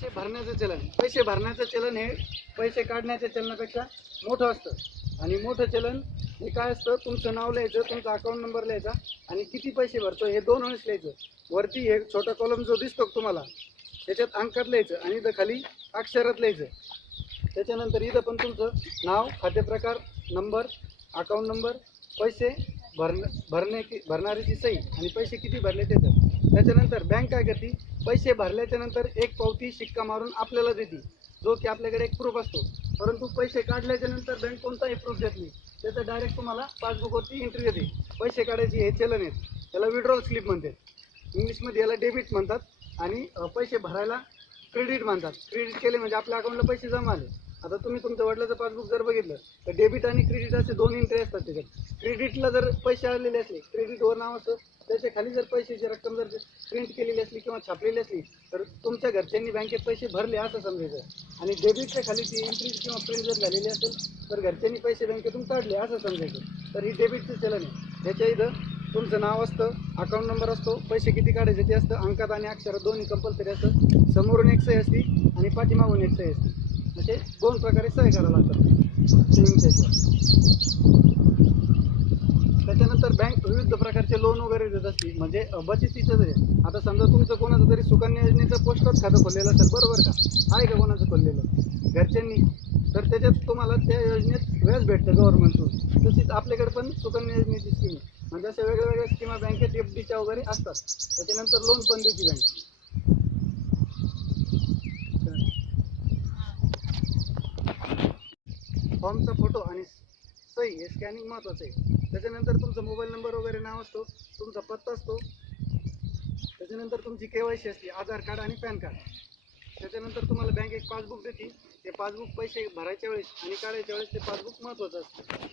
पैसे भरण्याचं चलन. पैसे भरण्याचं चलन हे पैसे काढण्याच्या चलनापेक्षा मोठं असतं. आणि मोठं चलन हे काय असतं? तुमचं नाव लिहायचं तुमचा अकाउंट नंबर लिहायचा आणि किती पैसे भरतो हे दोन वेळेस लिहायचं. वरती हे छोटा कॉलम जो दिसतो तुम्हाला त्याच्यात अंकात लिहायचं आणि इथं खाली अक्षरात लिहायचं. त्याच्यानंतर इथं पण तुमचं नाव खाते प्रकार नंबर अकाउंट नंबर पैसे भरण भरणे की भरणाऱ्याची सही आणि पैसे किती भरले त्याचं त्याच्यानंतर बँक काय करते? पैसे भरल्याच्या नंतर एक पावती शिक्का मारून आपल्याला देते जो की आपल्याकडे एक प्रूफ असतो. परंतु पैसे काढल्याच्या नंतर बँक कोणताही प्रूफ देत नाही. त्याचं डायरेक्ट तुम्हाला पासबुकवरती एंट्री देते. पैसे काढायची हे चलन आहेत. त्याला विड्रॉल स्लिप म्हणते इंग्लिशमध्ये याला डेबिट म्हणतात. आणि पैसे भरायला क्रेडिट म्हणतात. क्रेडिट केले म्हणजे आपल्या अकाउंटला पैसे जमा आले. आता तुम्ही तुमच्या वडिलाचं पासबुक जर बघितलं तर डेबिट आणि क्रेडिट असे दोन एंट्री असतात त्याच्यात. क्रेडिटला जर पैसे आलेले असले क्रेडिटवर नाव असं त्याच्याखाली जर पैशाची रक्कम जर प्रिंट केलेली असली किंवा छापलेली असली तर तुमच्या घरच्यांनी बँकेत पैसे भरले असं समजायचं. आणि डेबिटच्या खाली ती एंट्री किंवा प्रिंट जर झालेली असेल तर घरच्यांनी पैसे बँकेतून काढले असं समजायचं. तर ही डेबिटचं चलन आहे. त्याच्या इथं तुमचं नाव असतं अकाउंट नंबर असतो पैसे किती काढायचे ते असतं अंकात आणि अक्षरात दोन्ही कंपल्सरी असतं. समोरून एक सही असती आणि पाठीमागून एक सही असते. असे दोन प्रकारे सही करावं लागतात. सेविंग त्याच्यानंतर बँक विविध प्रकारचे लोन वगैरे देत असते म्हणजे बचतीचं आहे. आता समजा तुमचं कोणाचं तरी सुकन्या योजनेचं पोस्टच खातं खोललेलं असेल बरोबर का? आहे का कोणाचं खोललेलं? घरच्यांनी. तर त्याच्यात तुम्हाला त्या योजनेत व्याज भेटतं गव्हर्नमेंटकडून तशीच आपल्याकडे पण सुकन्या योजनेची स्कीम आहे. म्हणजे अशा वेगळ्या वेगळ्या स्कीमा बँकेत एफ डीच्या वगैरे असतात. त्याच्यानंतर लोन पण देते बँक फॉर्मचा फोटो आणि सही हे स्कॅनिंग महत्त्वाचं आहे. त्याच्यानंतर तुमचा मोबाईल नंबर वगैरे नाव असतो तुमचा पत्ता असतो. त्याच्यानंतर तुमची के वाय सी असते आधार कार्ड आणि पॅन कार्ड. त्याच्यानंतर तुम्हाला बँक एक पासबुक देते ते पासबुक पैसे भरायच्या वेळेस आणि काढायच्या वेळेस ते पासबुक महत्त्वाचं असतं.